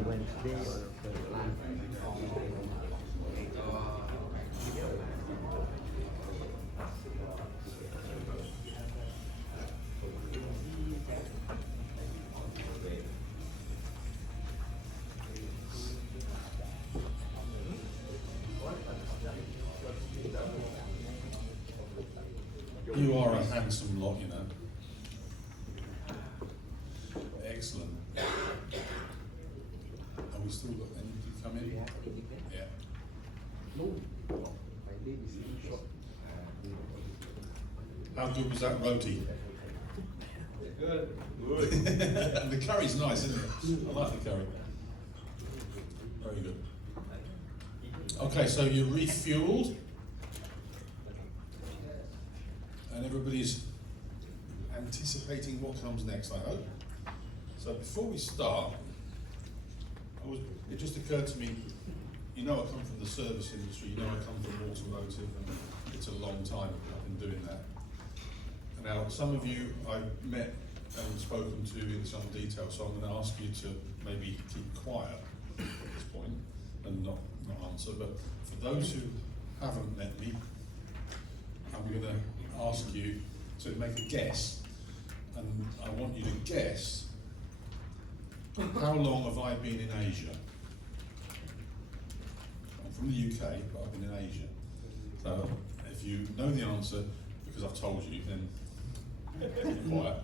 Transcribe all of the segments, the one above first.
Wednesday or Thursday. You are a handsome lot, you know. Excellent. Are we still got anything to come in? Yeah. How good was that roti? Good. And the curry's nice, isn't it? I like the curry. Very good. Okay, so you're refueled. And everybody's anticipating what comes next, I hope. So before we start, it just occurred to me, you know I come from the service industry, you know I come from automotive, and it's a long time I've been doing that. Now, some of you I've met and spoken to in some detail, so I'm going to ask you to maybe keep quiet at this point and not answer, but for those who haven't met me, I'm going to ask you to make a guess, and I want you to guess how long have I been in Asia? I'm from the UK, but I've been in Asia. So if you know the answer, because I've told you, then keep quiet.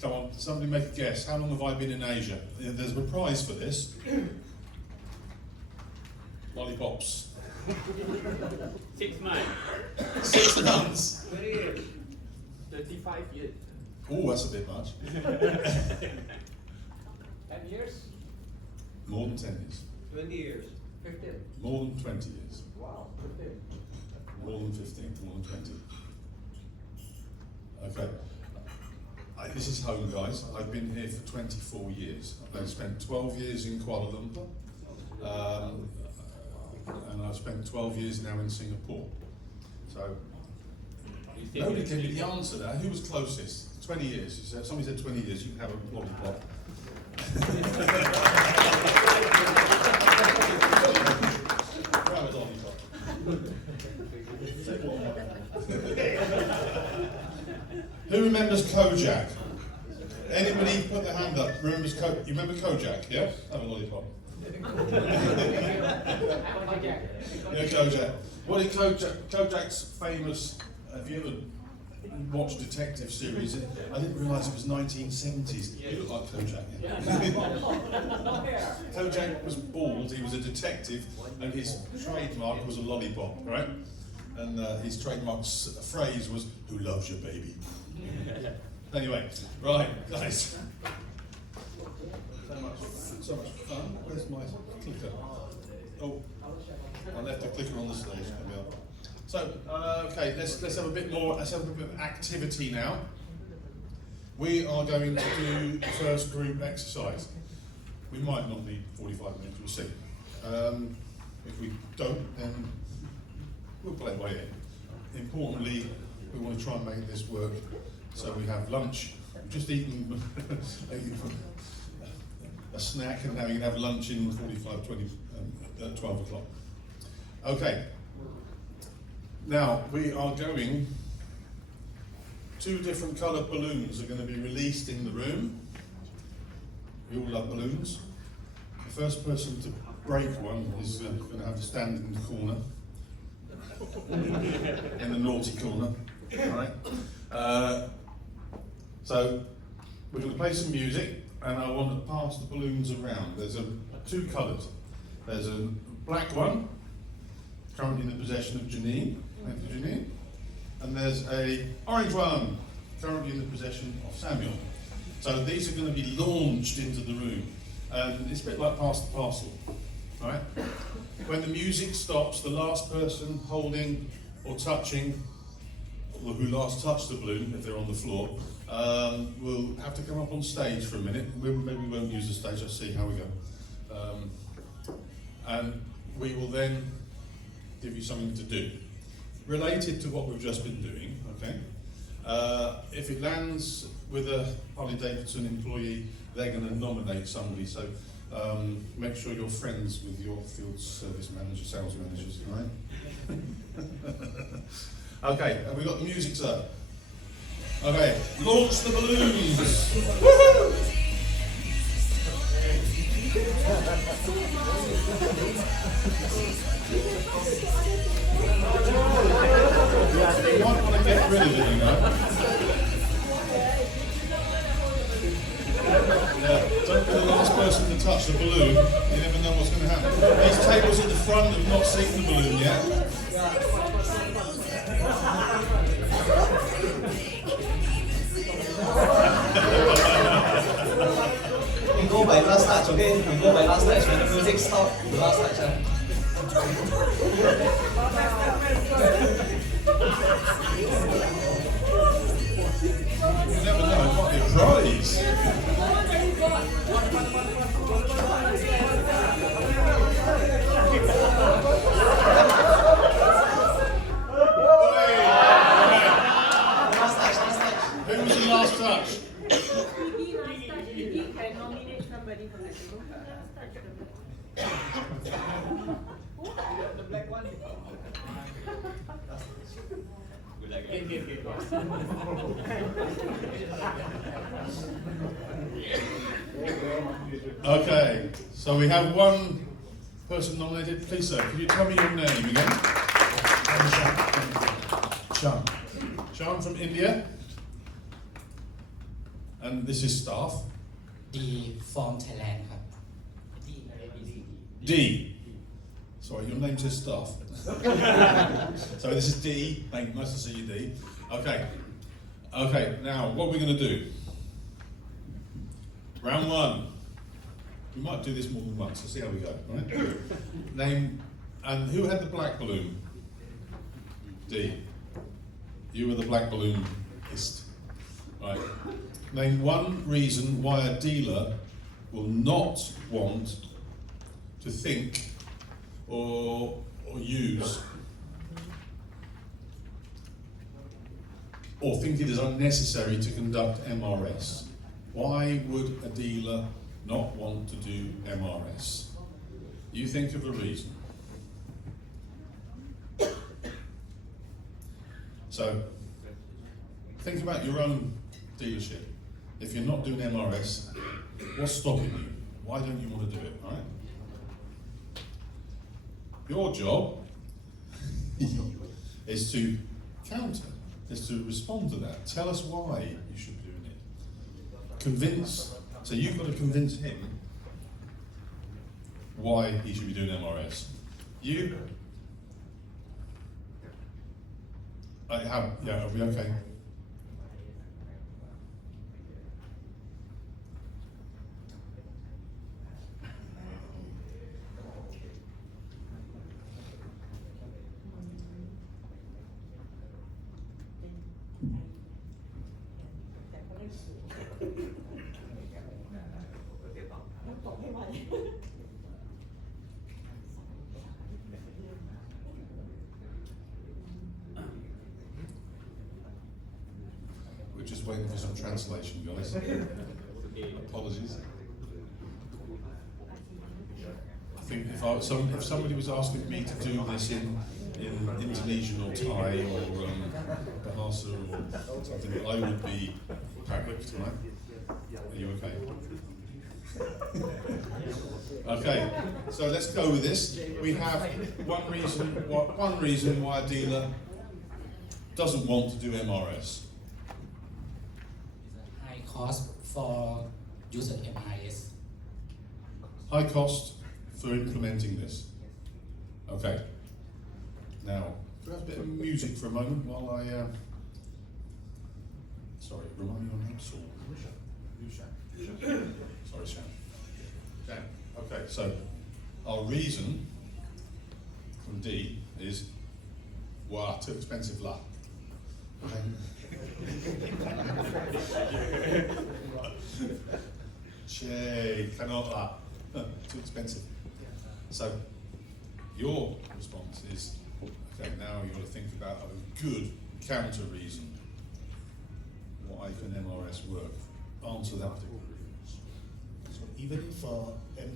Come on, somebody make a guess. How long have I been in Asia? There's a prize for this. Lollipops. 6 months. 6 months. 20 years. 35 years. Oh, that's a bit much. 10 years. More than 10 years. 20 years. 15. More than 20 years. Wow, 15. More than 15, more than 20. Okay. This is home, guys. I've been here for 24 years. I've spent 12 years in Kuala Lumpur, and I've spent 12 years now in Singapore. So, nobody gave me the answer there. Who was closest? 20 years. Somebody said 20 years. You can have a lollipop. Grab a lollipop. Take one. Who remembers Kojak? Anybody put their hand up? Remembers you remember Kojak? Yeah? Have a lollipop. Yeah, Kojak. What is Kojak's famous? Have you ever watched detective series? I didn't realise it was 1970s. You look like Kojak. Yeah. Kojak was bald. He was a detective, and his trademark was a lollipop, right? And his trademark phrase was, "Who loves your baby?" Anyway, right, guys. So much fun. Where's my clicker? Oh, I left the clicker on the stage. There we are. So, okay, let's have a bit more. Let's have a bit of activity now. We are going to do the first group exercise. We might not need 45 minutes. We'll see. If we don't, then we'll play way in. Importantly, we want to try and make this work. So we have lunch. We've just eaten a snack, and now you can have lunch in 45, 20, 12 o'clock. Okay. Now we are going. 2 different coloured balloons are going to be released in the room. We all love balloons. The first person to break one is going to have to stand in the corner, in the naughty corner. All right. So we're going to play some music, and I want to pass the balloons around. There's 2 colours. There's a black one, currently in the possession of Janine. Thank you, Janine. And there's a orange one, currently in the possession of Samuel. So these are going to be launched into the room. And it's a bit like pass the parcel, right? When the music stops, the last person holding or touching, or who last touched the balloon, if they're on the floor, will have to come up on stage for a minute. Maybe we won't use the stage, let's see how we go. And we will then give you something to do. Related to what we've just been doing, okay? If it lands with a Harley Davidson employee they're going to nominate somebody. So make sure you're friends with your field service manager, sales managers, right? Okay, have we got the music, sir? Okay, launch the balloons. Woohoo! You might want to get rid of it, you know. Yeah, don't be the last person to touch the balloon. You never know what's going to happen. These tables at the front have not seen the balloon yet. We go by last touch, okay? We go by last touch. When the music stops, the last touch. You never know, it might be a prize. Last touch, last touch. Who was the last touch? He can nominate somebody from the table. The black one. Okay, so we have one person nominated. Please, sir, could you tell me your name again? Shan. Shan from India. And this is staff. D from Thailand ครับ D. Sorry, your name says staff. So this is D. Thank you. Nice to see you, D. Okay. Okay, now what are we going to do? Round one. We might do this more than once, so see how we go, right? Name, and who had the black balloon? D. You were the black balloonist. Right. Name one reason why a dealer will not want to think or use or think it is unnecessary to conduct MRS. Why would a dealer not want to do MRS? You think of a reason. So, think about your own dealership. If you're not doing MRS, what's stopping you? Why don't you want to do it, right? Your job is to counter, is to respond to that. Tell us why you should be doing it. Convince, so you've got to convince him why he should be doing MRS. You, are we okay? We're just waiting for some translation, guys. Apologies. I think if somebody was asking me to do this in Indonesian or Thai or Bahasa or something, I would be perfect, right? Are you okay? Okay, so let's go with this. We have one reason why a dealer doesn't want to do MRS. High cost for user MIS. High cost for implementing this. Okay. Now, do we have a bit of music for a moment while I... Sorry, remind me your name, Saul. Shan. Sorry, Shan. Shan. Okay, so our reason from D is, wow, too expensive lah. Che, cannot lah. Too expensive. So your response is, okay, now you've got to think about a good counter reason. Why can MRS work? Answer that. even if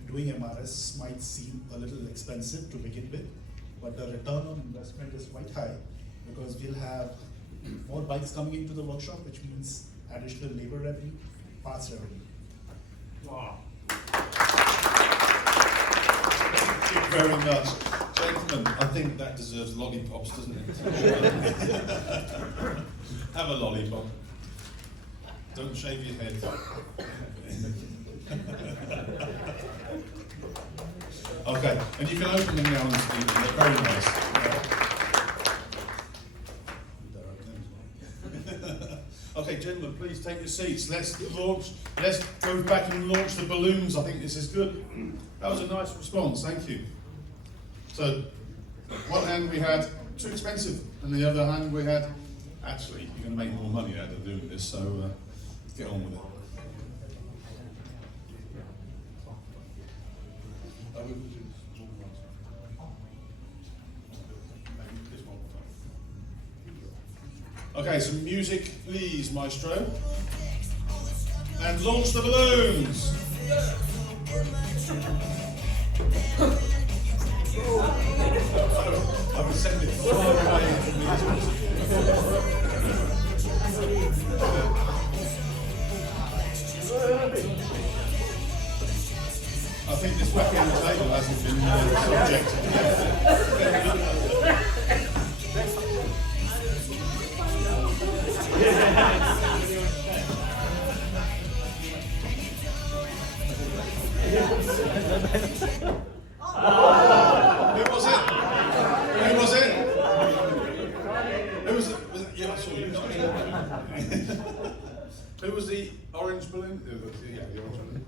doing MRS might seem a little expensive to begin with, but the return on investment is quite high because we'll have more bikes coming into the workshop, which means additional labor revenue, parts revenue. Wow. Thank you very much. Gentlemen, I think that deserves lollipops, doesn't it? Have a lollipop. Don't shave your head. Okay, and you can open them now and see them. They're very nice. Okay, gentlemen, please take your seats. Let's go back and launch the balloons. I think this is good. That was a nice response, thank you. So, one hand we had too expensive, and the other hand we had, actually, you're going to make more money out of doing this, so get on with it. Okay, some music, please, maestro. And launch the balloons. I was sending far away from I think this back end table hasn't been subjected yet. Who was it? Who was it? Who was it? Yeah, I saw you. Who was the orange balloon? Yeah, the orange balloon.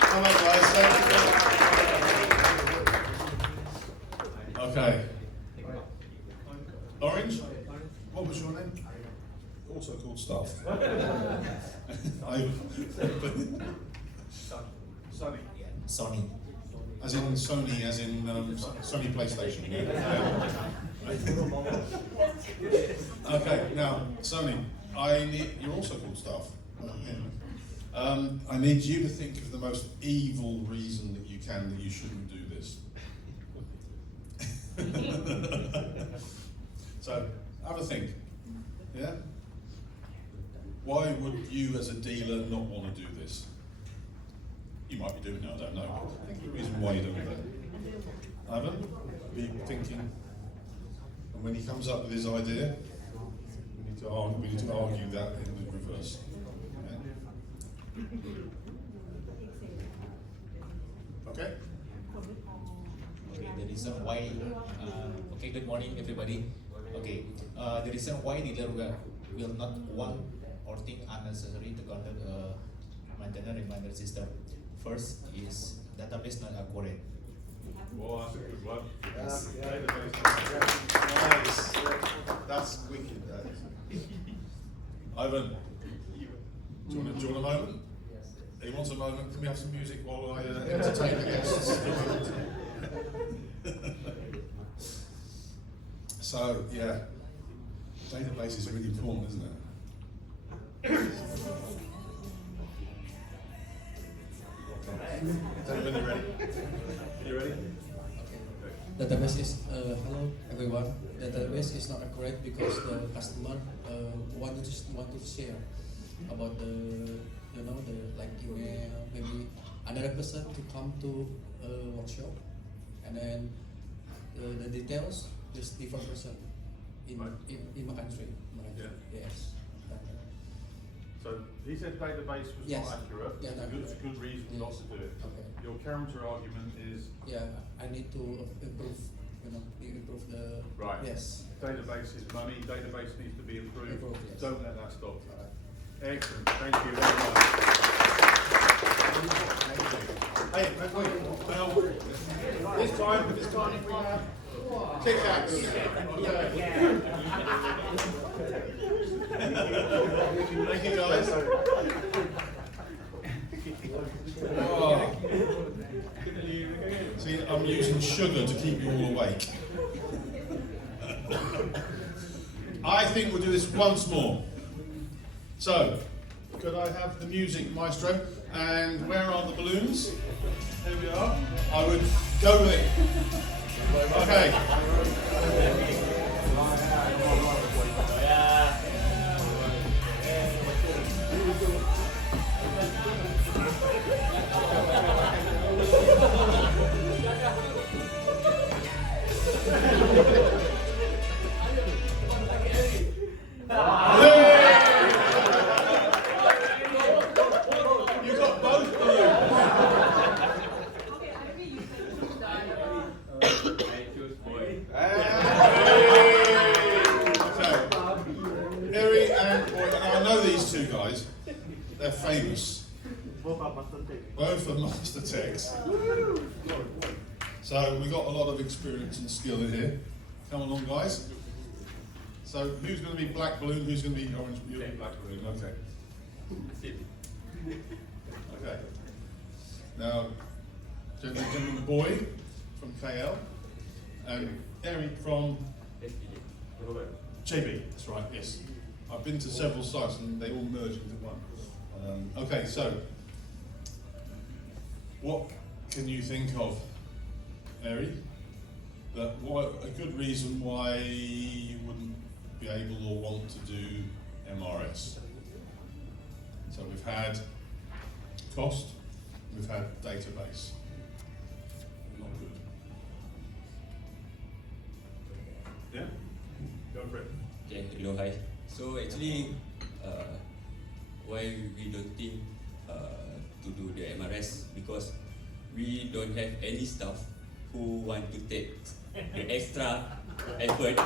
Come on, guys. Okay. Orange? What was your name? Also called Staff. Sonny. Sony. As in Sony, as in Sony PlayStation. Yeah. Okay, now Sony, you're also called Staff. I need you to think of the most evil reason that you can that you shouldn't do this. So, have a think. Yeah? Why would you as a dealer not want to do this? You might be doing it, I don't know. But think of the reason why you don't do it. Ivan, be thinking. And when he comes up with his idea, we need to argue that in the reverse. Okay? Okay, the reason why, okay, good morning everybody. Okay, the reason why dealer will not want or think unnecessary to conduct a maintenance reminder system. First is database not accurate. Well, that's a good one. Yes. Nice. That's wicked, that is. Ivan, do you want a moment? He wants a moment. Can we have some music while I entertain the guests? So, yeah, database is really important, isn't it? When you're ready. You ready? Database is hello everyone. Database is not accurate because the customer want to share about the like email, maybe another person to come to workshop, and then the details is different person in Right. in my country. Yeah. Yes. So he said database was Yes. not accurate. Yeah, It's not a good accurate. reason Yes. not to do it. Okay. Your counter argument is Yeah, I need to improve. Improve the right. Yes. Database is money. Database needs to be improved. Improved, yes. Don't let that stop you. Excellent. Thank you very much. Hey, wait. Now, this time if we have kick-outs. Thank you, guys. Oh. See, I'm using sugar to keep you all awake. I think we'll do this once more. So, could I have the music, maestro? And where are the balloons? Here we are. I would go with it. Okay. You got both balloons. Okay, I will use the I choose boy. So, Harry and I know these two guys. They're famous. Both are Master Techs. So we've got a lot of experience and skill in here. Come along, guys. So who's going to be black balloon? Who's going to be orange? You'll be black balloon. Okay. Okay. Now, gentleman boy from KL and Eric from JB. That's right. Yes. I've been to several sites and they all merge into one. Okay. So, what can you think of, Eric? What a good reason why you wouldn't be able or want to do MRS. So we've had cost, we've had database. Not good. Yeah? Go for it. Okay, hello, hi. So actually, why we don't think to do the MRS, because we don't have any staff who want to take the extra effort to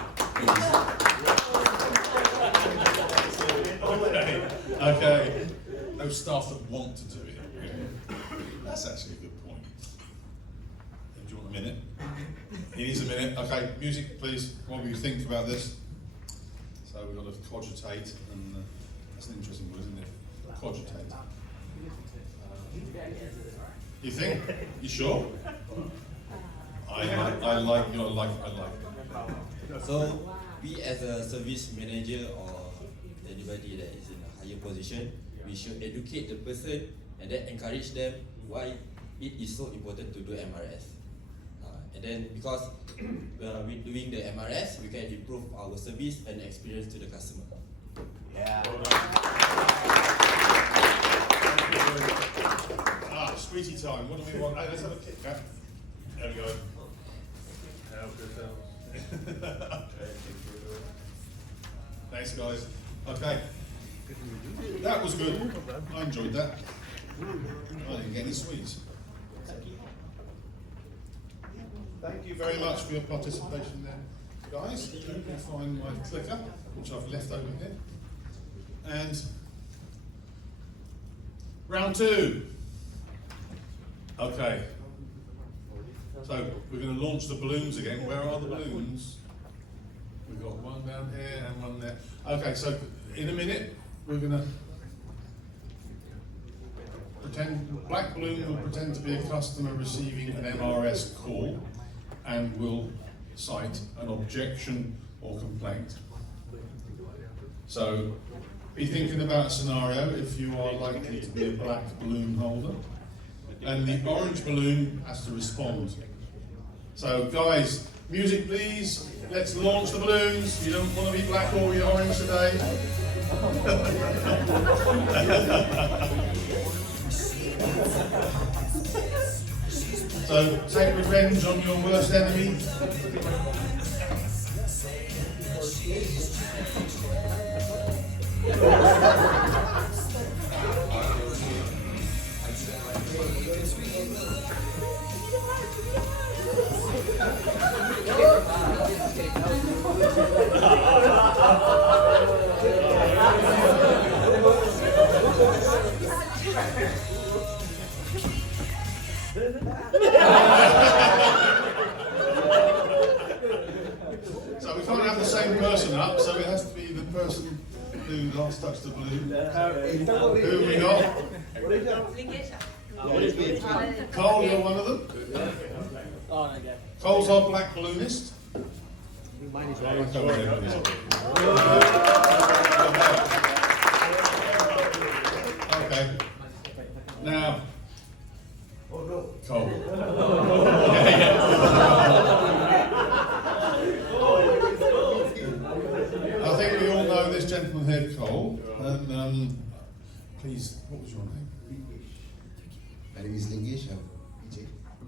Okay. No staff that want to do it. That's actually a good point. Do you want a minute? It is a minute. Okay, music, please. What do you think about this? So we've got to cogitate, and that's an interesting word, isn't it? Cogitate. You think? You sure? I like. So, we as a service manager or anybody that is in a higher position, we should educate the person and then encourage them why it is so important to do MRS. And then because with doing the MRS, we can improve our service and experience to the customer. Yeah. Sweetie time. What do we want? Hey, let's have a Kit Kat. There we go. Help yourselves. Thanks, guys. Okay. That was good. I enjoyed that. I didn't get any sweets. Thank you very much for your participation there, guys. Let me find my clicker, which I've left over here. And round two. Okay. So we're going to launch the balloons again. Where are the balloons? We've got one down here and one there. Okay, so in a minute we're going to pretend, black balloon will pretend to be a customer receiving an MRS call and will cite an objection or complaint. So be thinking about a scenario if you are likely to be a black balloon holder, and the orange balloon has to respond. So guys, music please, let's launch the balloons. You don't want to be black or be orange today. So take revenge on your worst enemy. So we can't have the same person up, so it has to be the person who last touched the balloon. Who have we got? Cole, you're one of them? Cole's our black balloonist. Mine is Come on, gentleman here, Cole, and please, what was your name? My name is Lingesh. I'm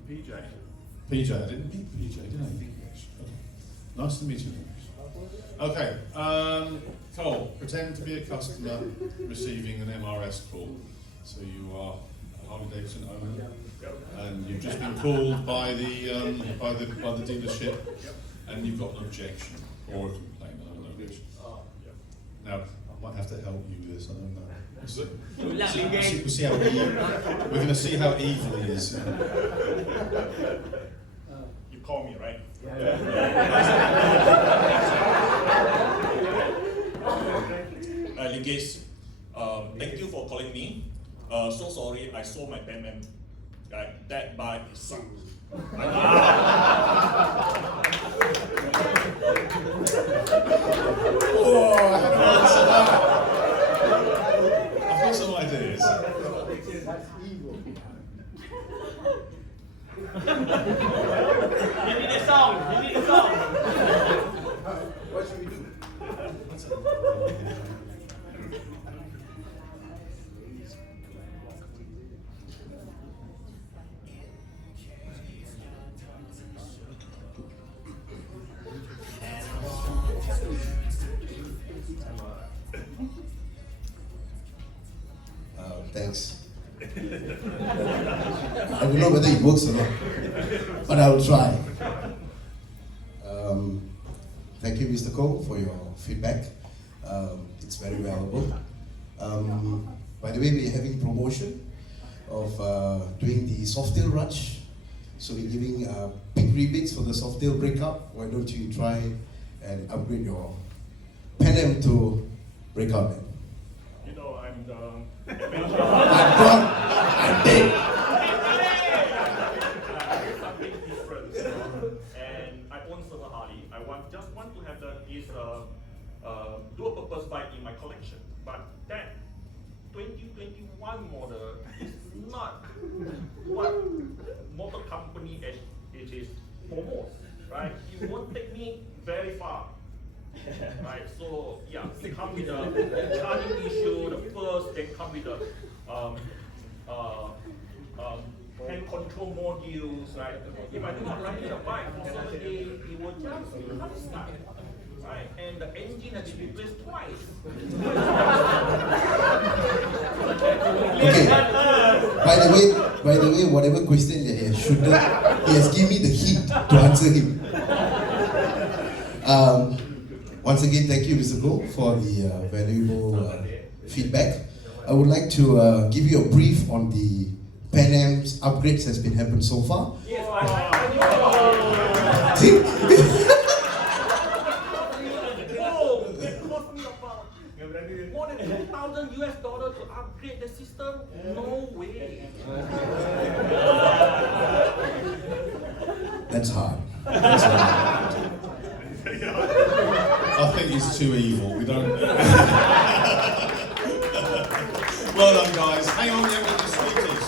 PJ. PJ, I didn't meet PJ, did I? Okay. Nice to meet you. Okay, Cole, pretend to be a customer receiving an MRS call. So you are a Harley Davidson owner, and you've just been called by the dealership, and you've got an objection or a complaint. I don't know which. Now, I might have to help you with this. I don't know. We'll see how evil. We're going to see how evil he is. You call me, right? Lingesh, thank you for calling me. So sorry, I sold my Batman. That bike sucks. Oh, I haven't answered that. I've got some ideas. You need a song. You need a song. What should we do? Thanks. I don't know whether it works or not, but I will try. Thank you, Mr. Cole, for your feedback. It's very valuable. By the way, we're having promotion of doing the Softail Rush. So we're giving big rebates for the Softail breakup. Why don't you try and upgrade your Pan Am to breakup, man? You know, I'm the... I'm gone. I'm dead. Something different, and I own Silver Harley. I just want to have this dual purpose bike in my collection. But that 2021 model is not what motor company it is promotes, right? It won't take me very far. Right, so yeah, it come with the charging issue, the first, then come with the hand control modules, right? If I do not ride the bike for 7 days, it will just not start, right? And the engine has been replaced twice. Okay. By the way, whatever question that he has shooted, he has given me the hint to answer him. Once again, thank you, Mr. Goh, for the valuable feedback. I would like to give you a brief on the Pan Am's upgrades that's been happened so far. Yes, See? Whoa, it cost me about more than $2,000 US to upgrade the system. No way. That's hard. That's hard. I think he's too evil. We don't. Well done, guys. Hang on there with the sweeties.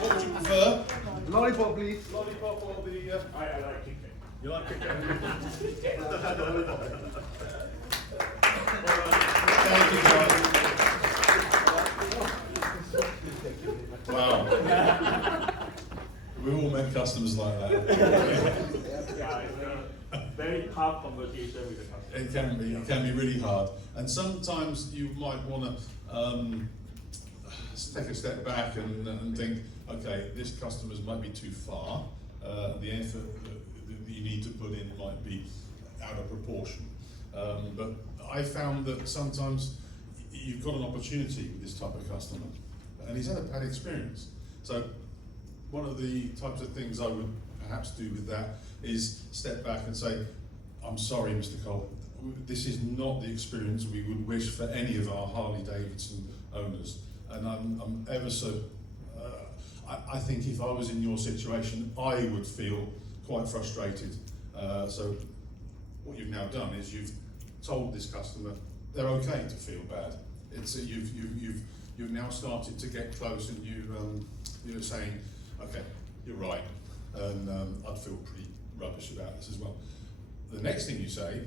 What would you prefer? Lollipop, please. Lollipop or the? I like chicken. You like it? Thank you, guys. Wow. We've all met customers like that. Yeah, it's a very tough conversation with the customer. It can be really hard, and sometimes you might want to take a step back and think, okay, this customers might be too far. The effort that you need to put in might be out of proportion. But I found that sometimes you've got an opportunity with this type of customer, and he's had a bad experience. So one of the types of things I would perhaps do with that is step back and say, I'm sorry, Mr. Cole, this is not the experience we would wish for any of our Harley Davidson owners. And I'm ever so, I think if I was in your situation, I would feel quite frustrated. So what you've now done is you've told this customer they're okay to feel bad. It's you've now started to get close, and you're saying, okay, you're right, and I'd feel pretty rubbish about this as well. The next thing you say,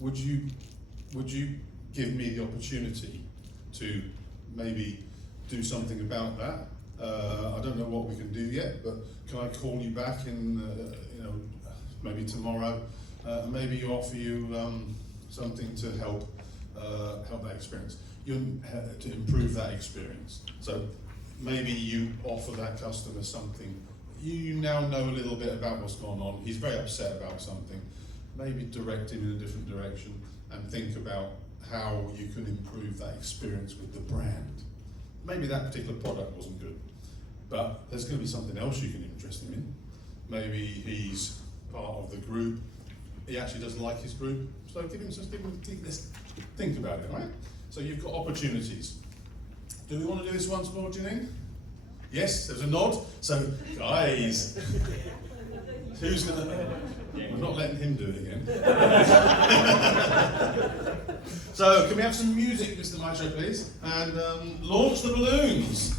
would you would you give me the opportunity to maybe do something about that? I don't know what we can do yet, but can I call you back in, maybe tomorrow? Maybe offer you something to help that experience, to improve that experience. So maybe you offer that customer something. You now know a little bit about what's going on. He's very upset about something. Maybe direct him in a different direction and think about how you can improve that experience with the brand. Maybe that particular product wasn't good, but there's going to be something else you can interest him in. Maybe he's part of the group. He actually doesn't like his group, so let's think about it, right? So you've got opportunities. Do we want to do this once more, Janine? Yes, there's a nod. So, guys, who's going to... We're not letting him do it again. So, can we have some music, Mr. Maestro, please? And launch the balloons.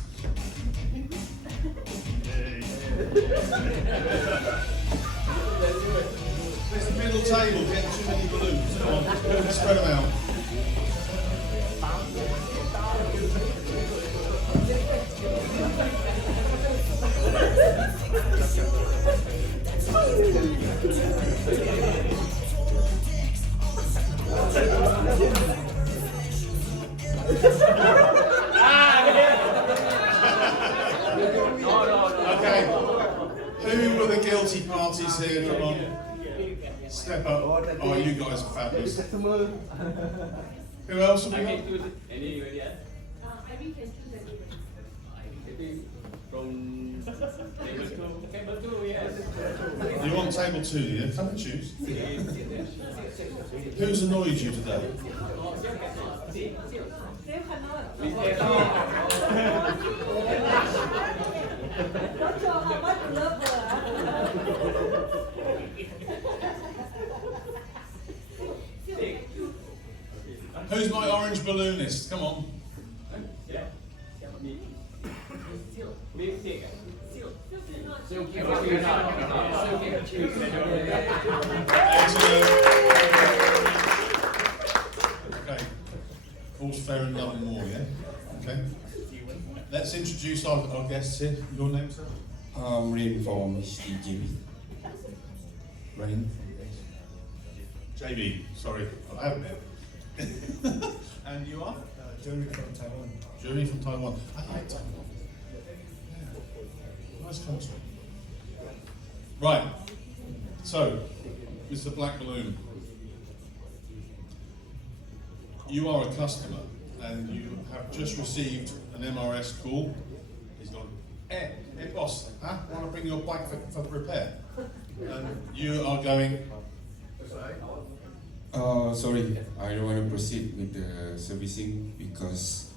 This middle table getting too many balloons. Come on, spread them out. Okay, who were the guilty parties here? Come on, step up. Oh, you guys are fabulous. Who else have we got? Anybody else? Ivy can choose anybody. From table 2, yes. You want table 2, yeah? Come and choose. Who's annoyed you today? Same cannot. Not sure how much you love her. Who's my orange balloonist? Come on. Yeah. Me. Lipstick. Excellent. Okay. All's fair in love and war, yeah? Okay. Let's introduce our guests here. Your name, sir? Rain from HDJB. Rain. JB, sorry, I haven't met. And you are? Jeremy from Taiwan. Jeremy from Taiwan. I like Taiwan. Yeah. Nice country. Right. So, Mr. Black Balloon, you are a customer and you have just received an MRS call. He's gone, hey boss, huh? Want to bring your bike for repair? And you are going, Sorry, I don't want to proceed with the servicing because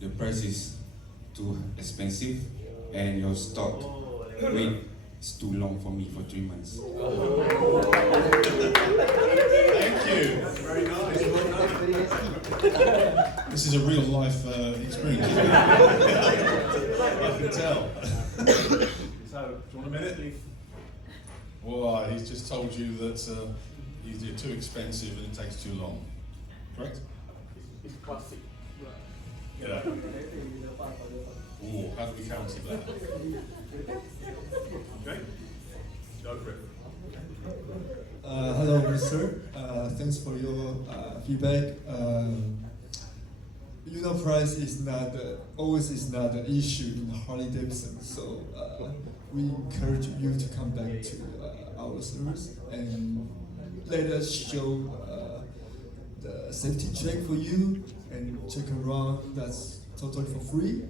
the price is too expensive and your stock wait is too long for me for 3 months. thank you. Very nice. This is a real life experience, isn't it? I can tell. So, do you want a minute? Well, he's just told you that you're too expensive and it takes too long. Correct? It's classic. Yeah. Ooh, how do we counter that? Okay. Go for it. Hello, mister. Thanks for your feedback. Price is not always is not an issue in Harley Davidson, so we encourage you to come back to our service and let us show the safety check for you and check around. That's totally for free,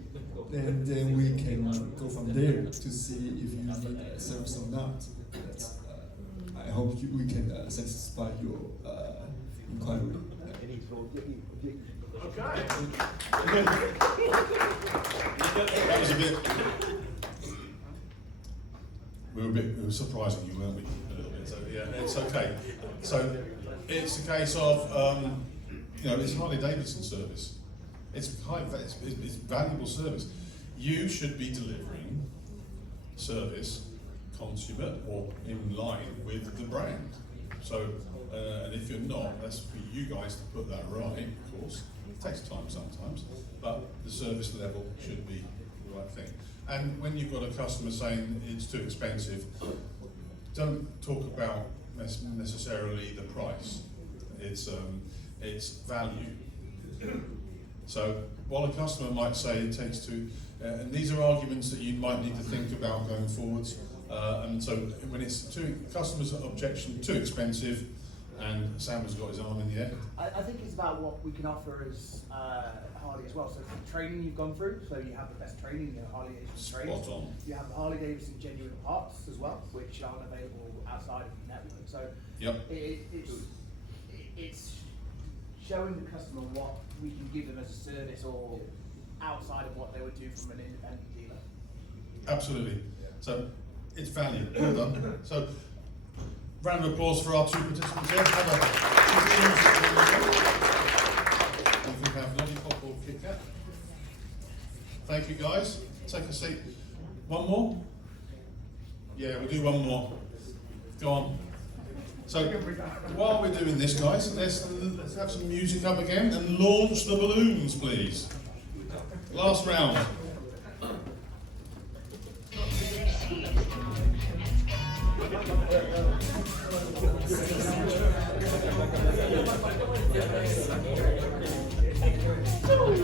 and then we can go from there to see if you need a service or not. That's, I hope we can satisfy your inquiry. Okay. That was a bit. We were surprising you, weren't we? A little bit. So yeah, it's okay. So it's a case of it's Harley Davidson service. It's valuable service. You should be delivering service consummate or in line with the brand. So and if you're not, that's for you guys to put that right, of course. It takes time sometimes, but the service level should be the right thing. And when you've got a customer saying it's too expensive, don't talk about necessarily the price. It's value. So while a customer might say it takes too, and these are arguments that you might need to think about going forwards. And so when it's customers' objection too expensive, and Sam has got his arm in the air. I think it's about what we can offer as Harley as well. So the training you've gone through, so you have the best training, you know, Harley Davidson training. Spot on. You have the Harley Davidson genuine parts as well, which aren't available outside of the network. So yep. It's showing the customer what we can give them as a service or outside of what they would do from an independent dealer. Absolutely. So it's value. Well done. So round of applause for our two participants here. You can have lollipop or Kit Kat. Thank you guys. Take a seat. One more? Yeah, we'll do one more. Go on. So while we're doing this, guys, let's have some music up again and launch the balloons, please. Last round.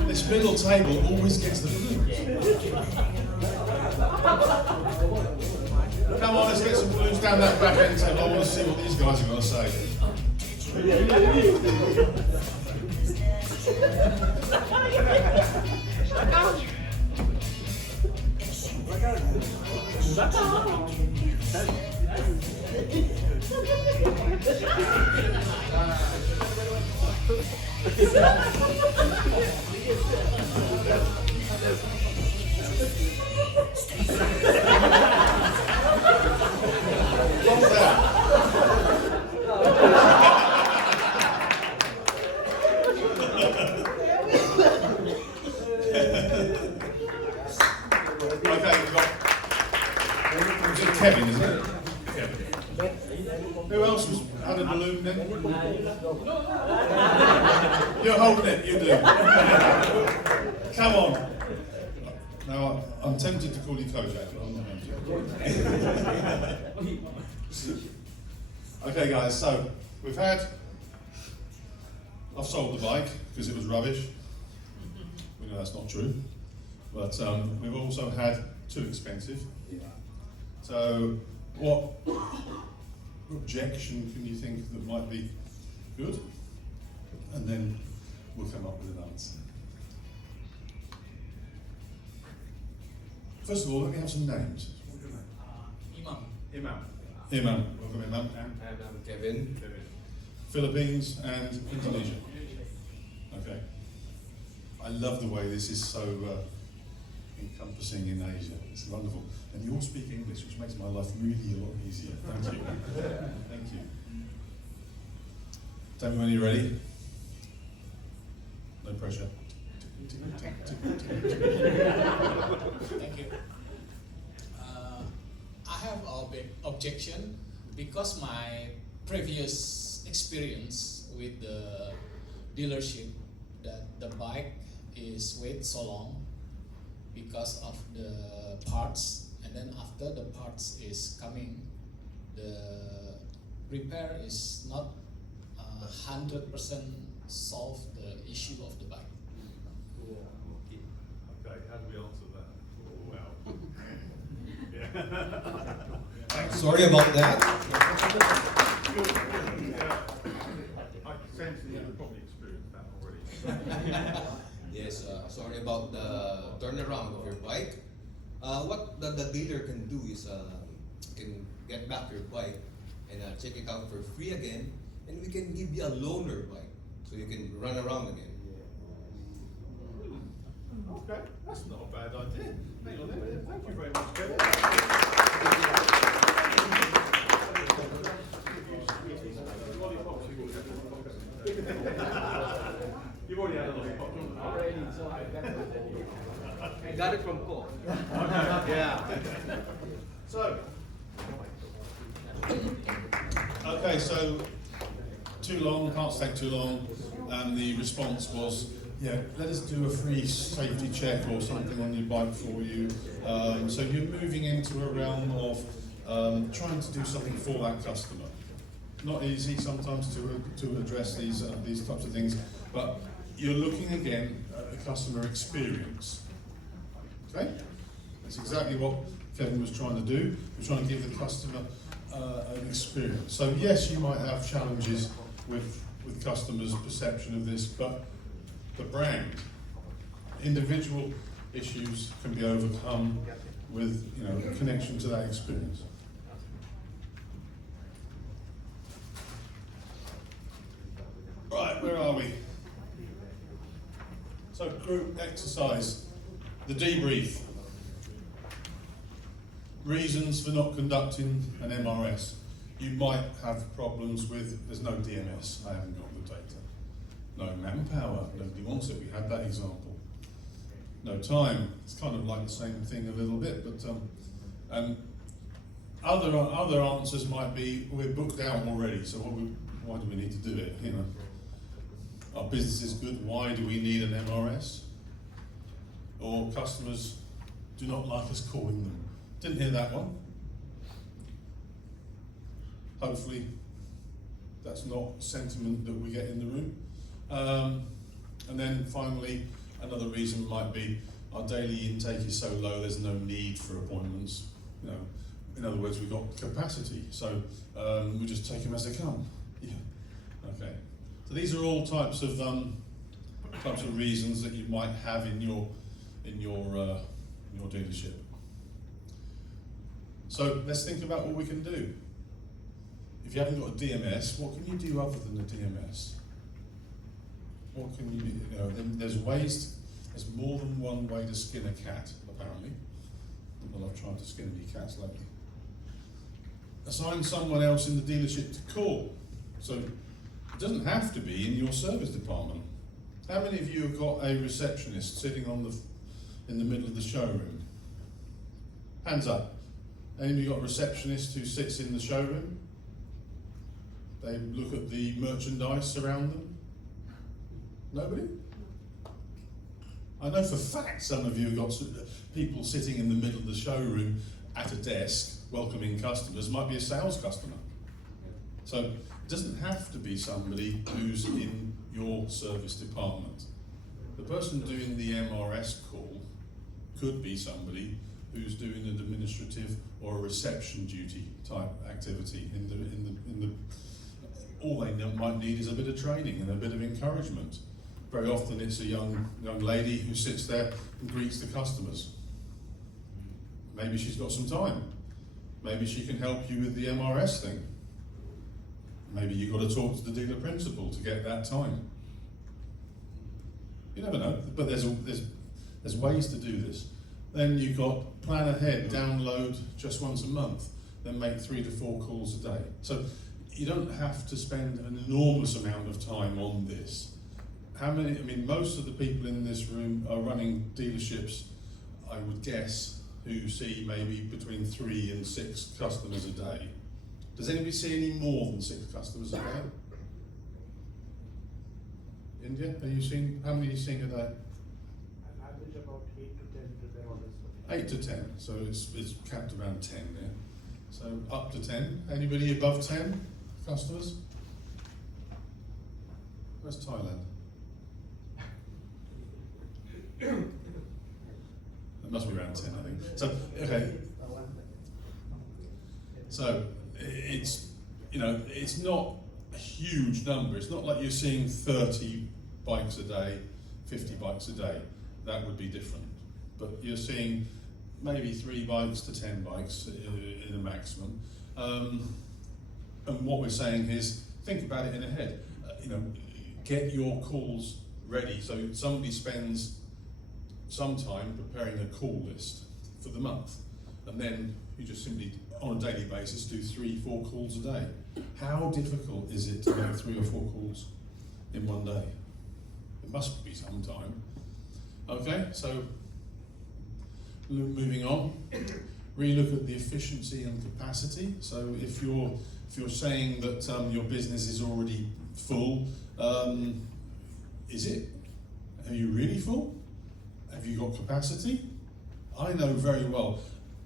This middle table always gets the balloons. Come on, let's get some balloons down that back end table. I want to see what these guys are going to say. Kevin, isn't it? Kevin. Who else had a balloon then? You're holding it, you do. Come on. Now, I'm tempted to call you Kojak, but I'm not going to. Okay, guys, so I've sold the bike because it was rubbish. We know that's not true. But we've also had too expensive. So, what objection can you think that might be good? And then we'll come up with an answer. First of all, let me have some names. Imam. Imam. Welcome, Imam. And I'm Kevin. Philippines and Indonesia. Okay. I love the way this is so encompassing in Asia. It's wonderful. And you all speak English, which makes my life really a lot easier. Thank you. Thank you. Tell me when you're ready. No pressure. Thank you. I have a big objection because my previous experience with the dealership that the bike is wait so long because of the parts, and then after the parts is coming, the repair is not 100% solve the issue of the bike. Okay, how do we answer that? Oh, wow. Sorry about that. I sense that you've probably experienced that already. Yes, sorry about the turnaround of your bike. What the dealer can do is can get back your bike and check it out for free again, and we can give you a loaner bike so you can run around again. Okay, that's not a bad idea. Hang on a minute. Thank you very much, Kevin. You've already had a lollipop. I got it from Paul. Yeah. So, okay, so too long, parts take too long, and the response was, yeah, let us do a free safety check or something on your bike for you. So you're moving into a realm of trying to do something for that customer. Not easy sometimes to address these types of things, but you're looking again at the customer experience. Okay? That's exactly what Kevin was trying to do. We're trying to give the customer an experience. So yes, you might have challenges with customers' perception of this, but the brand, individual issues can be overcome with a connection to that experience. Right, where are we? So group exercise, the debrief. Reasons for not conducting an MRS. You might have problems with, there's no DMS, I haven't got the data. No manpower, nobody wants it, we had that example. No time, it's kind of like the same thing a little bit, but other answers might be, we're booked out already, so why do we need to do it? Our business is good, why do we need an MRS? Or customers do not like us calling them. Didn't hear that one. Hopefully that's not sentiment that we get in the room. And then finally, another reason might be our daily intake is so low there's no need for appointments. In other words, we've got capacity, so we just take them as they come. Yeah. Okay. So these are all types of reasons that you might have in your dealership. So let's think about what we can do. If you haven't got a DMS, what can you do other than a DMS? What can you do? Then there's more than one way to skin a cat, apparently. Well, I've tried to skin any cats lately. Assign someone else in the dealership to call. So it doesn't have to be in your service department. How many of you have got a receptionist sitting in the middle of the showroom? Hands up. Any of you got a receptionist who sits in the showroom? They look at the merchandise around them? Nobody? I know for fact some of you have got people sitting in the middle of the showroom at a desk welcoming customers, might be a sales customer. So it doesn't have to be somebody who's in your service department. The person doing the MRS call could be somebody who's doing an administrative or a reception duty type activity. All they might need is a bit of training and a bit of encouragement. Very often it's a young lady who sits there and greets the customers. Maybe she's got some time. Maybe she can help you with the MRS thing. Maybe you've got to talk to the dealer principal to get that time. You never know, but there's ways to do this. Then you've got plan ahead, download just once a month, then make 3 to 4 calls a day. So you don't have to spend an enormous amount of time on this. Most of the people in this room are running dealerships, I would guess, who see maybe between 3 and 6 customers a day. Does anybody see any more than 6 customers a day? India, how many are you seeing a day? Average about 8 to 10 to 10 orders. 8 to 10, so it's capped around 10 there. So up to 10. Anybody above 10 customers? Where's Thailand? It must be around 10, I think. So, okay. So it's not a huge number. It's not like you're seeing 30 bikes a day, 50 bikes a day. That would be different. But you're seeing maybe 3 bikes to 10 bikes in a maximum. And what we're saying is, think about it in a head. Get your calls ready. So somebody spends some time preparing a call list for the month, and then you just simply, on a daily basis, do 3-4 calls a day. How difficult is it to make 3 or 4 calls in one day? It must be some time. Okay, so moving on, really look at the efficiency and capacity. So if you're saying that your business is already full. Is it? Are you really full? Have you got capacity? I know very well,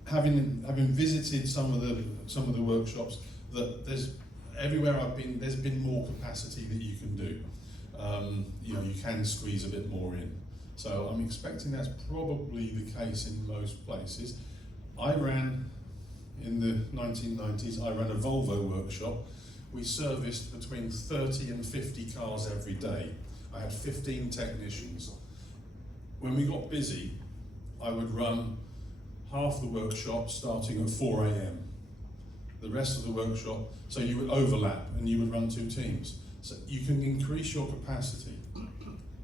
having visited some of the workshops, that there's everywhere I've been, there's been more capacity that you can do. You know, you can squeeze a bit more in. So I'm expecting that's probably the case in most places. I ran, in the 1990s, I ran a Volvo workshop. We serviced between 30 and 50 cars every day. I had 15 technicians. When we got busy, I would run half the workshop starting at 4 AM. The rest of the workshop, so you would overlap and you would run 2 teams. So you can increase your capacity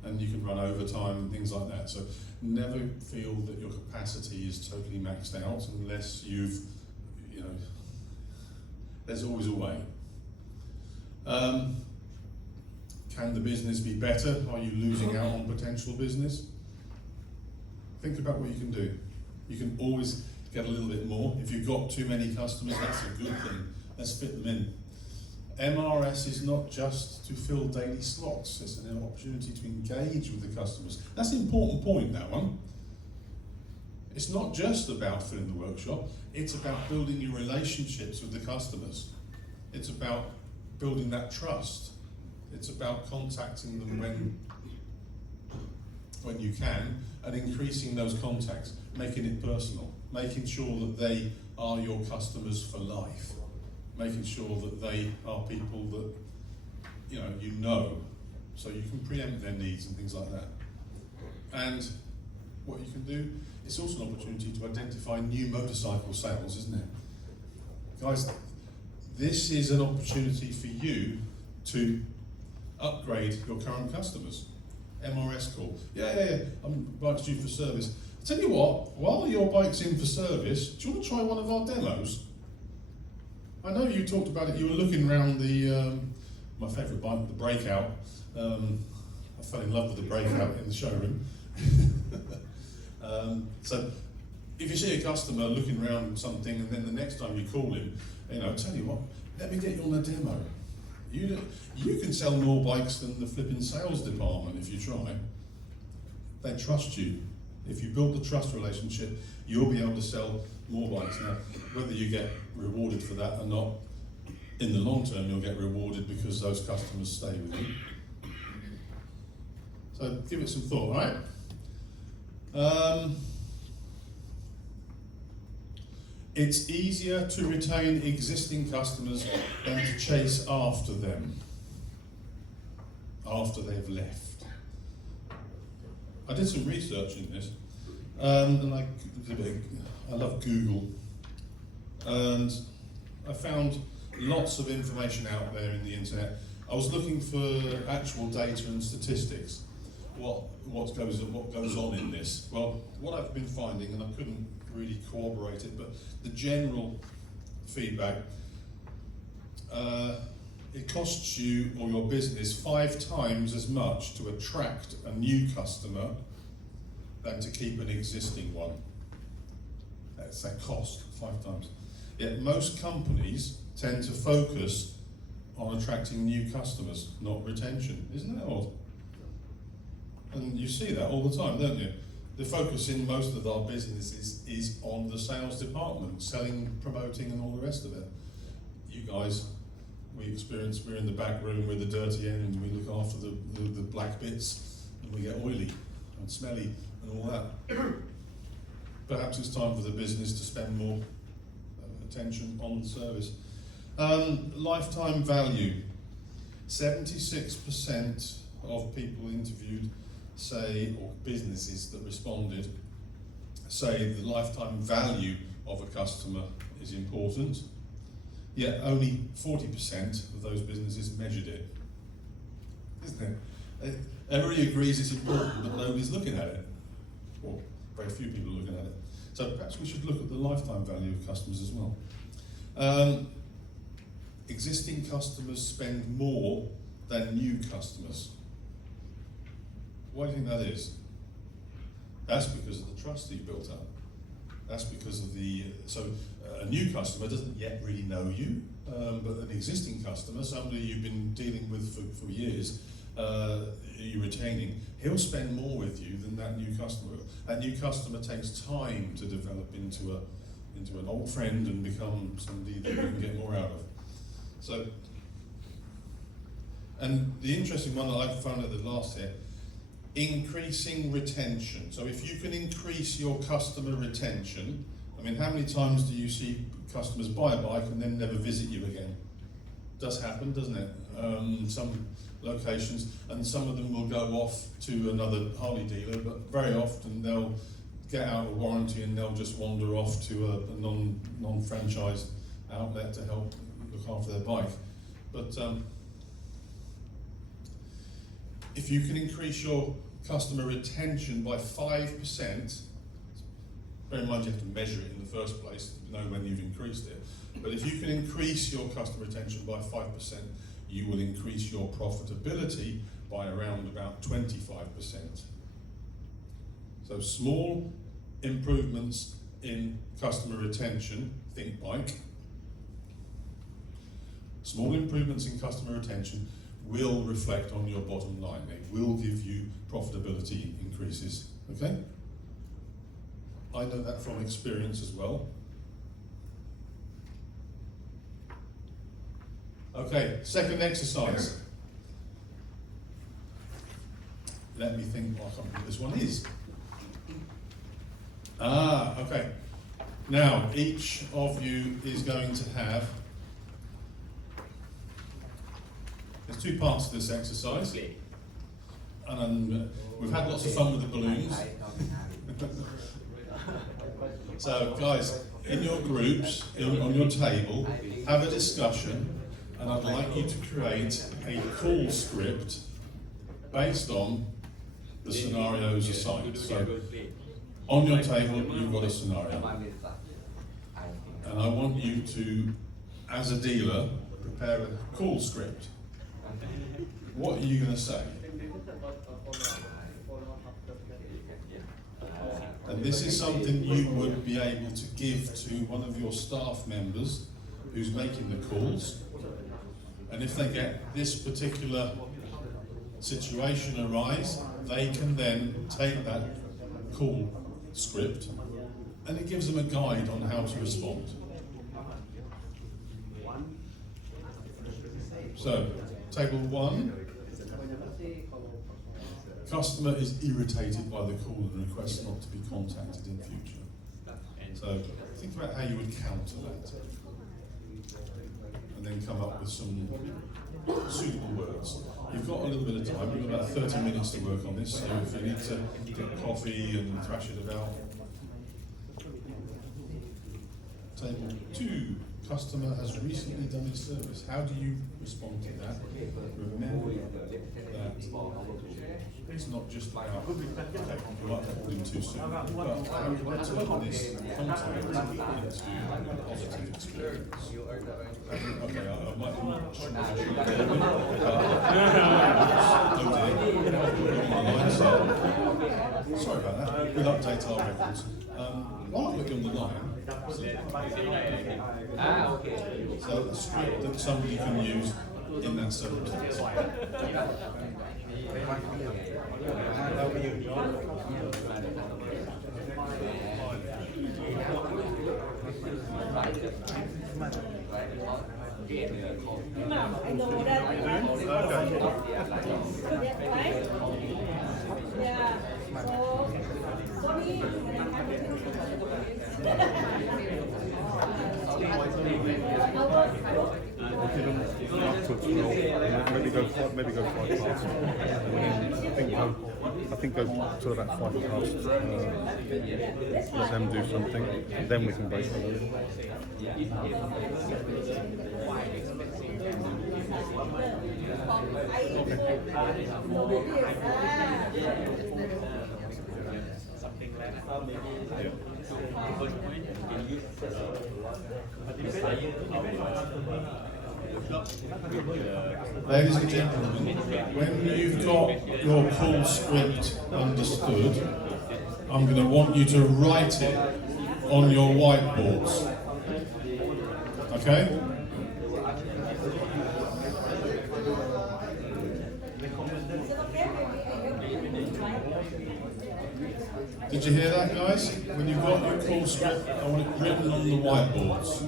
and you can run overtime and things like that. So never feel that your capacity is totally maxed out unless you've, you know, there's always a way. Can the business be better? Are you losing out on potential business? Think about what you can do. You can always get a little bit more. If you've got too many customers, that's a good thing. Let's fit them in. MRS is not just to fill daily slots, it's an opportunity to engage with the customers. That's an important point, that one. It's not just about filling the workshop, it's about building your relationships with the customers. It's about building that trust. It's about contacting them when you can, and increasing those contacts, making it personal, making sure that they are your customers for life, making sure that they are people that you know, so you can preempt their needs and things like that. And what you can do, it's also an opportunity to identify new motorcycle sales, isn't it? Guys, this is an opportunity for you to upgrade your current customers. MRS call. Yeah, bike's due for service. I tell you what, while your bike's in for service, do you want to try one of our demos? I know you talked about it, you were looking around the, my favourite bike, the Breakout. I fell in love with the Breakout in the showroom. So if you see a customer looking around something and then the next time you call him, tell you what, let me get you on a demo. You can sell more bikes than the flipping sales department if you try. They trust you. If you build the trust relationship, you'll be able to sell more bikes. Now, whether you get rewarded for that or not, in the long term you'll get rewarded because those customers stay with you. So give it some thought, right? It's easier to retain existing customers than to chase after them after they've left. I did some research in this, and I love Google, and I found lots of information out there in the internet. I was looking for actual data and statistics. What goes on in this? Well, what I've been finding, and I couldn't really corroborate it, but the general feedback, it costs you or your business 5 times as much to attract a new customer than to keep an existing one. That's that cost, 5 times. Yet most companies tend to focus on attracting new customers, not retention. Isn't that odd? And you see that all the time, don't you? The focus in most of our businesses is on the sales department, selling, promoting, and all the rest of it. You guys, we're in the back room with the dirty end, and we look after the black bits, and we get oily and smelly and all that. Perhaps it's time for the business to spend more attention on the service. Lifetime value. 76% of people interviewed say, or businesses that responded, say the lifetime value of a customer is important, yet only 40% of those businesses measured it. Isn't it? Everybody agrees it's important, but nobody's looking at it. Or very few people are looking at it. So perhaps we should look at the lifetime value of customers as well. Existing customers spend more than new customers. Why do you think that is? That's because of the trust you've built up. That's because of a new customer doesn't yet really know you, but an existing customer, somebody you've been dealing with for years, you're retaining, he'll spend more with you than that new customer will. That new customer takes time to develop into an old friend and become somebody that you can get more out of. So, and the interesting one that I found at the last here, increasing retention. So if you can increase your customer retention, I mean, how many times do you see customers buy a bike and then never visit you again? Does happen, doesn't it? Some locations, and some of them will go off to another Harley dealer, but very often they'll get out of warranty and they'll just wander off to a non-franchise outlet to help look after their bike. But if you can increase your customer retention by 5%, bear in mind you have to measure it in the first place to know when you've increased it, but if you can increase your customer retention by 5%, you will increase your profitability by around about 25%. So small improvements in customer retention, think bike, small improvements in customer retention will reflect on your bottom line. It will give you profitability increases, okay? I know that from experience as well. Okay, second exercise. Let me think what this one is. Okay. Now, each of you is going to have, there's two parts to this exercise. And we've had lots of fun with the balloons. So, guys, in your groups, on your table, have a discussion, and I'd like you to create a call script based on the scenarios assigned. So, on your table, you've got a scenario. And I want you to, as a dealer, prepare a call script. What are you going to say? And this is something you would be able to give to one of your staff members who's making the calls. And if they get this particular situation arise, they can then take that call script and it gives them a guide on how to respond. So, table 1. Customer is irritated by the call and requests not to be contacted in future. So think about how you would counter that. And then come up with some suitable words. You've got a little bit of time, you've got about 30 minutes to work on this, so if you need to get coffee and thrash it about. Table 2. Customer has recently done a service. How do you respond to that? Remember that it's not just about, okay, you might have called him too soon, but how would you like to turn this contact into a positive experience? Okay, I might not sorry about that. We'll update our records. While I've got you on the line, so a script that somebody can use in that circumstance. I know that. Yeah. So me, maybe go 5 past. I think go to about 5 past. Let them do something, then we can break for them. Ladies and gentlemen, when you've got your call script understood, I'm going to want you to write it on your whiteboards. Okay? Did you hear that, guys? When you've got your call script, I want it written on the whiteboards.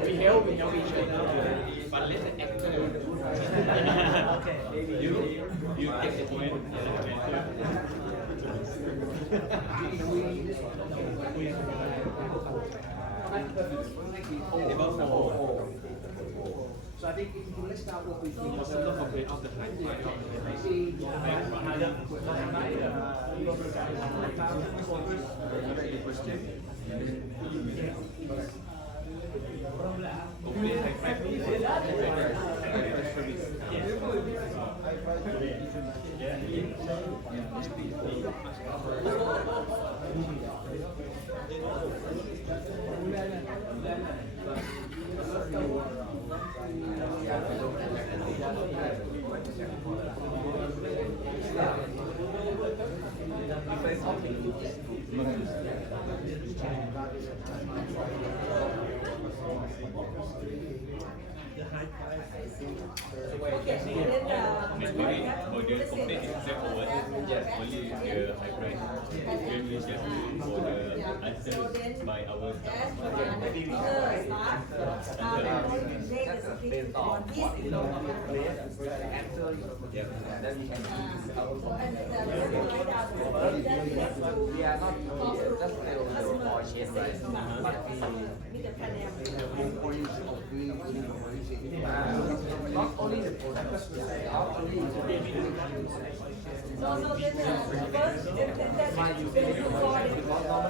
We help each other, but let the actor. You get the point. So I think if you can list out what we've been Model complete except for only the high price. Then we just for the answers by our we are not just or change right, but the points of not only the product, not only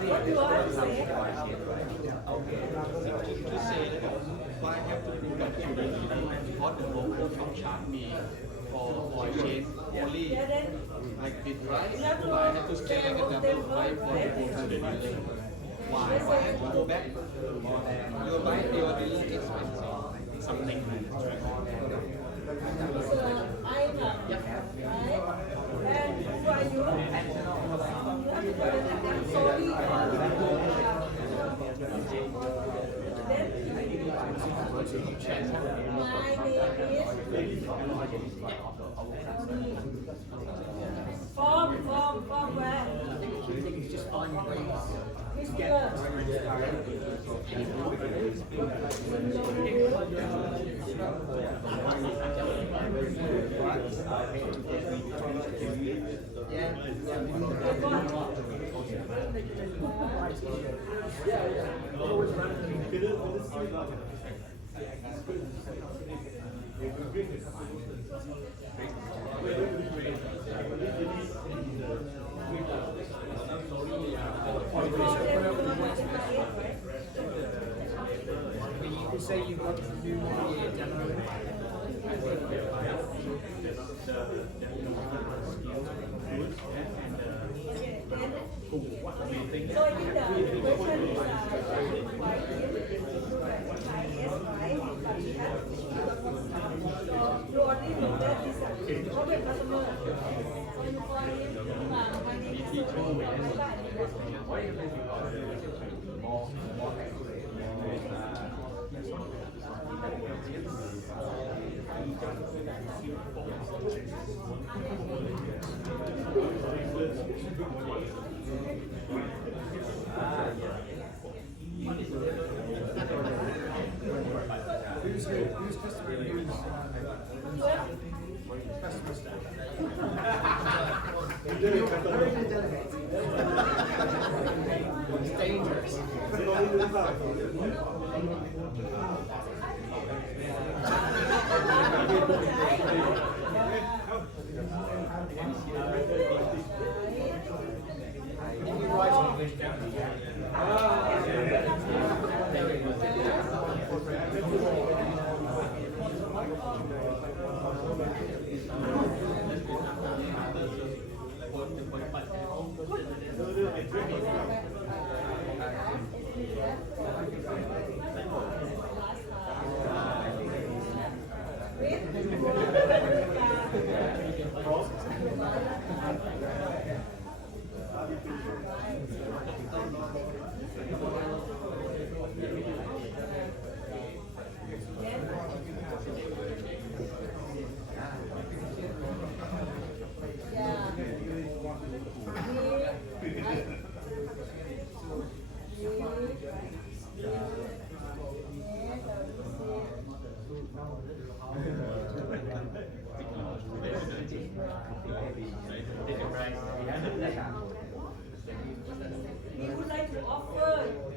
what you are saying. To say that I have to do that what the local from charge me for change only like this right, so I have to stay like a double five for the dealer. Why I have to go back? Your bike your dealer is expensive, something like that. From where? Just find ways to get when you say you want to do more in January. Who's customer reviews? Customer staff. It's dangerous. We would like to offer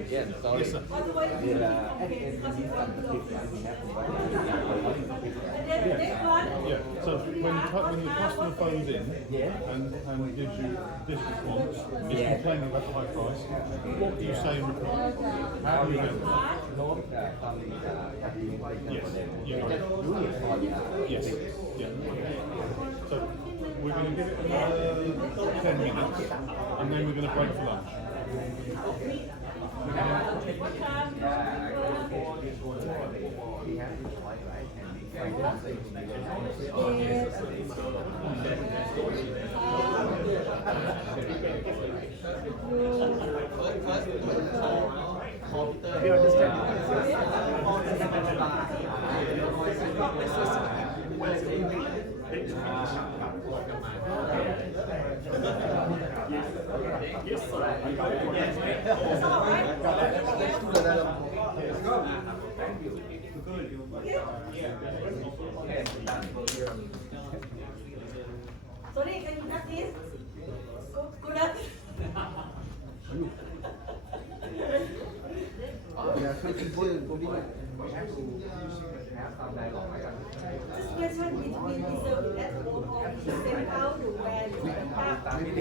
Again, sorry. Yes, sir. Yeah, so when the customer phones in and gives you this response, is complaining about the high price, what do you say in reply? How do you do it? Yes. Yeah. So we're going to give it another 10 minutes and then we're going to break for lunch. Do you understand? Sorry, can you cut this? Good at Just question between is at home or is sent out to where you have to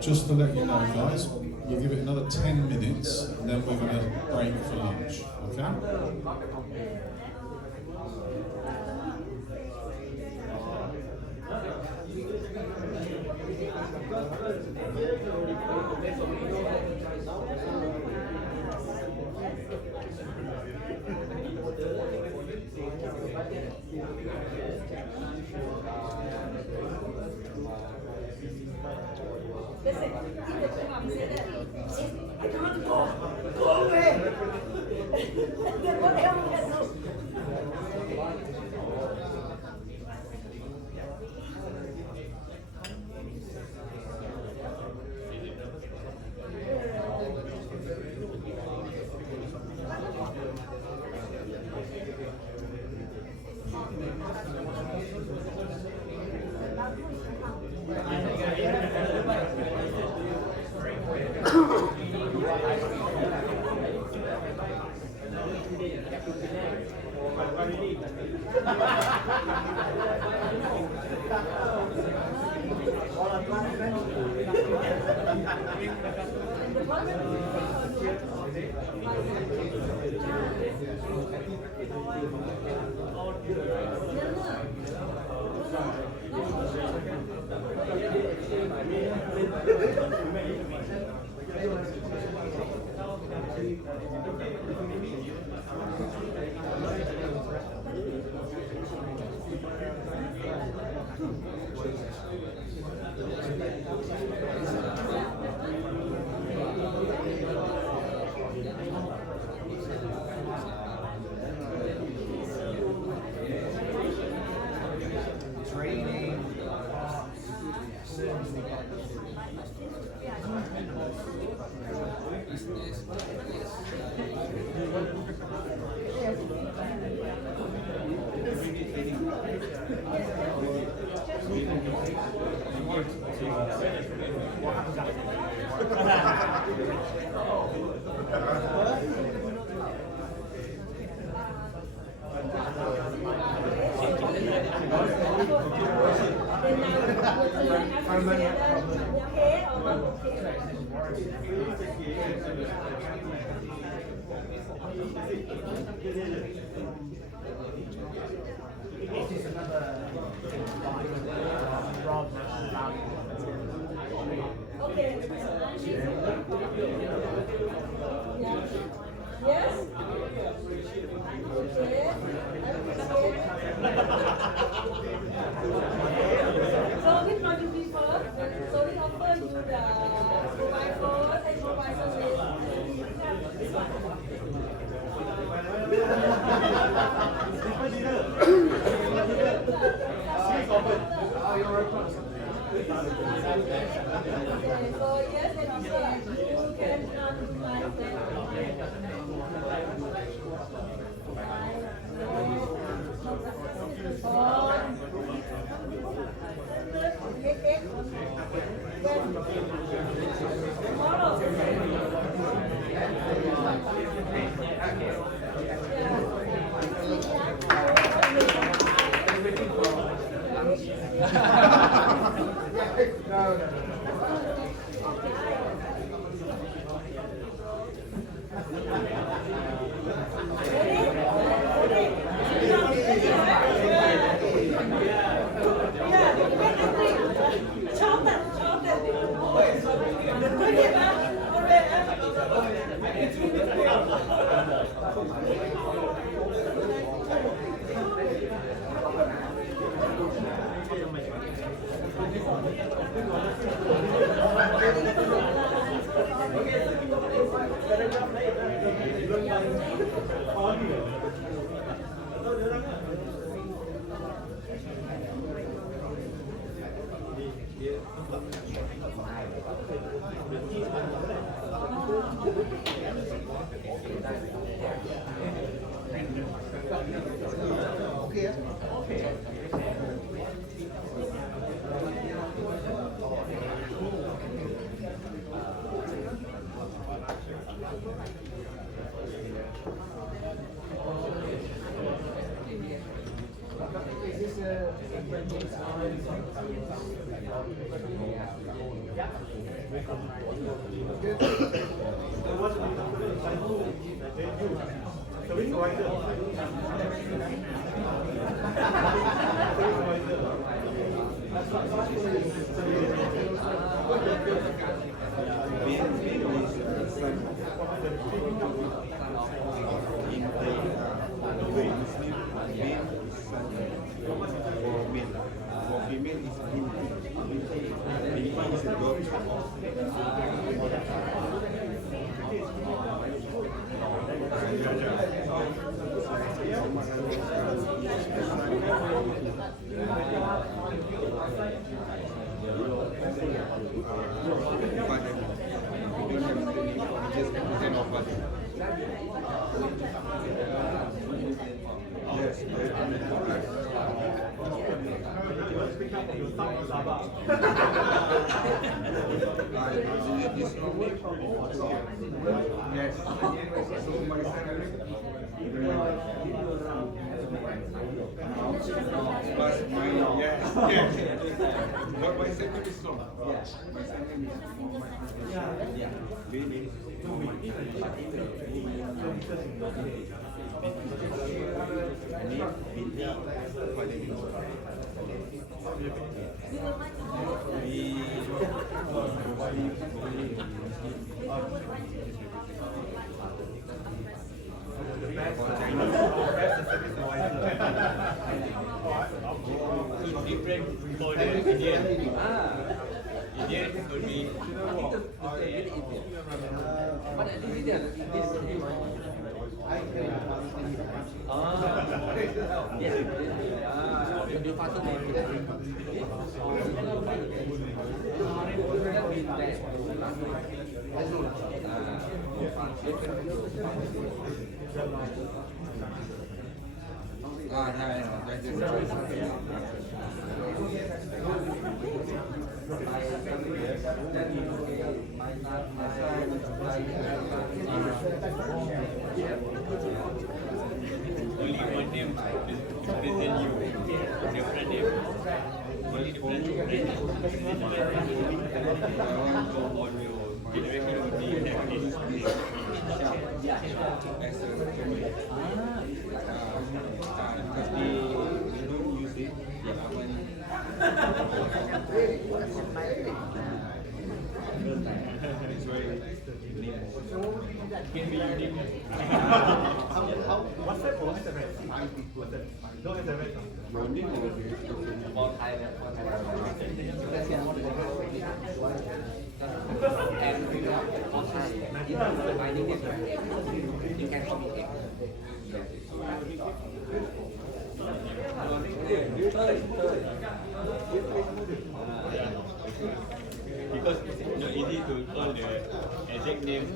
Just to let you know, guys, we'll give it another 10 minutes, and then we're going to break for lunch, okay? Listen, if the mom said that, I can't go away. Then what else can I do? Because it's not easy to call the exact name.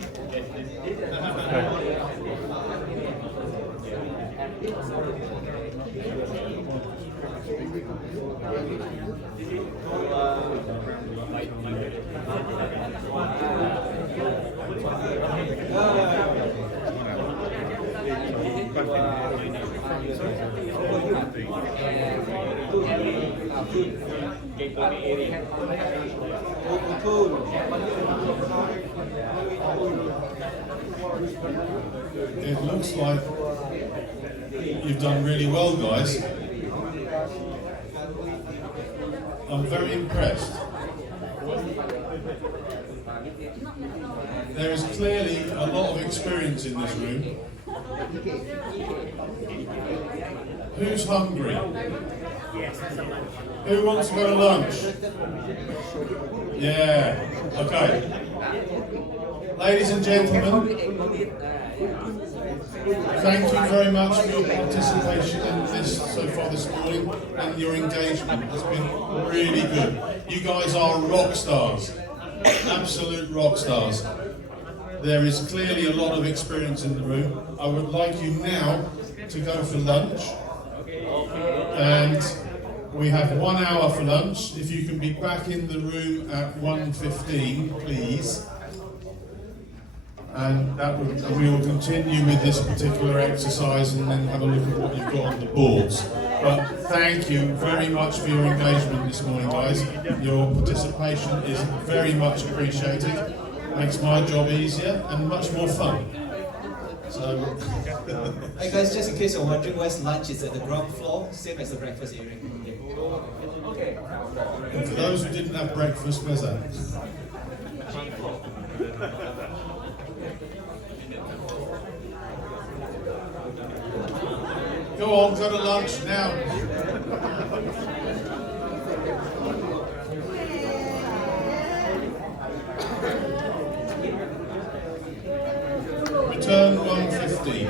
It looks like you've done really well, guys. I'm very impressed. There is clearly a lot of experience in this room. Who's hungry? Who wants to go to lunch? Yeah, okay. Ladies and gentlemen, thank you very much for your participation in this so far this morning, and your engagement has been really good. You guys are rock stars, absolute rock stars. There is clearly a lot of experience in the room. I would like you now to go for lunch. And we have 1 hour for lunch. If you can be back in the room at 1:15, please. And we will continue with this particular exercise and then have a look at what you've got on the boards. But thank you very much for your engagement this morning, guys. Your participation is very much appreciated. Makes my job easier and much more fun. So, Hey guys, just in case you're wondering, where's lunch? It's at the ground floor, same as the breakfast area. Okay. and for those who didn't have breakfast, where's that? Go on, go to lunch now. Return 1:15.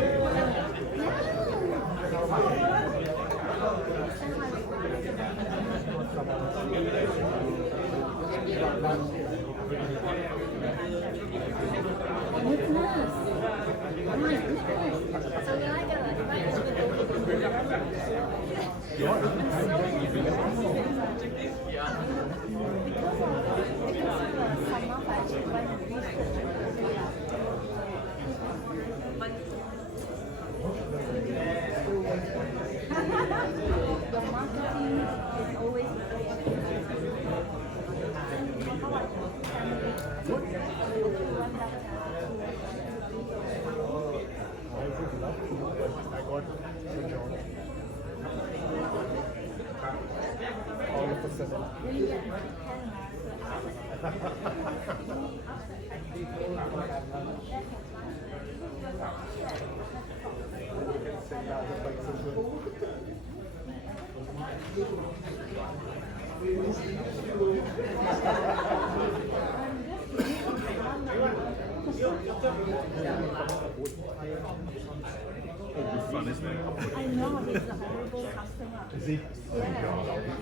Fun, isn't it? I know he's a horrible customer. Is he? Yeah,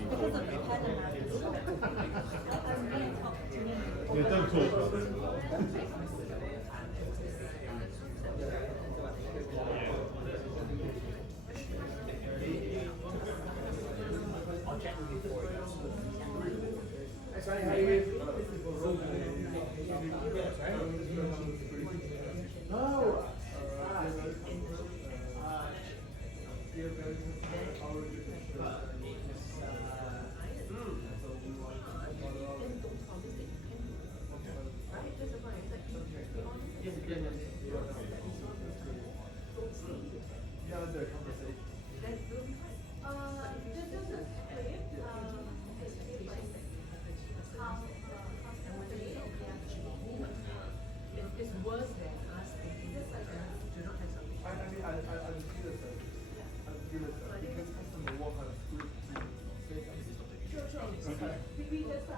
because of the pattern. Yeah, don't talk about it. It's worse than us thinking that do not have something. I feel it, sir. I feel it, sir. Because customer walk on a street to say something. Sure. We just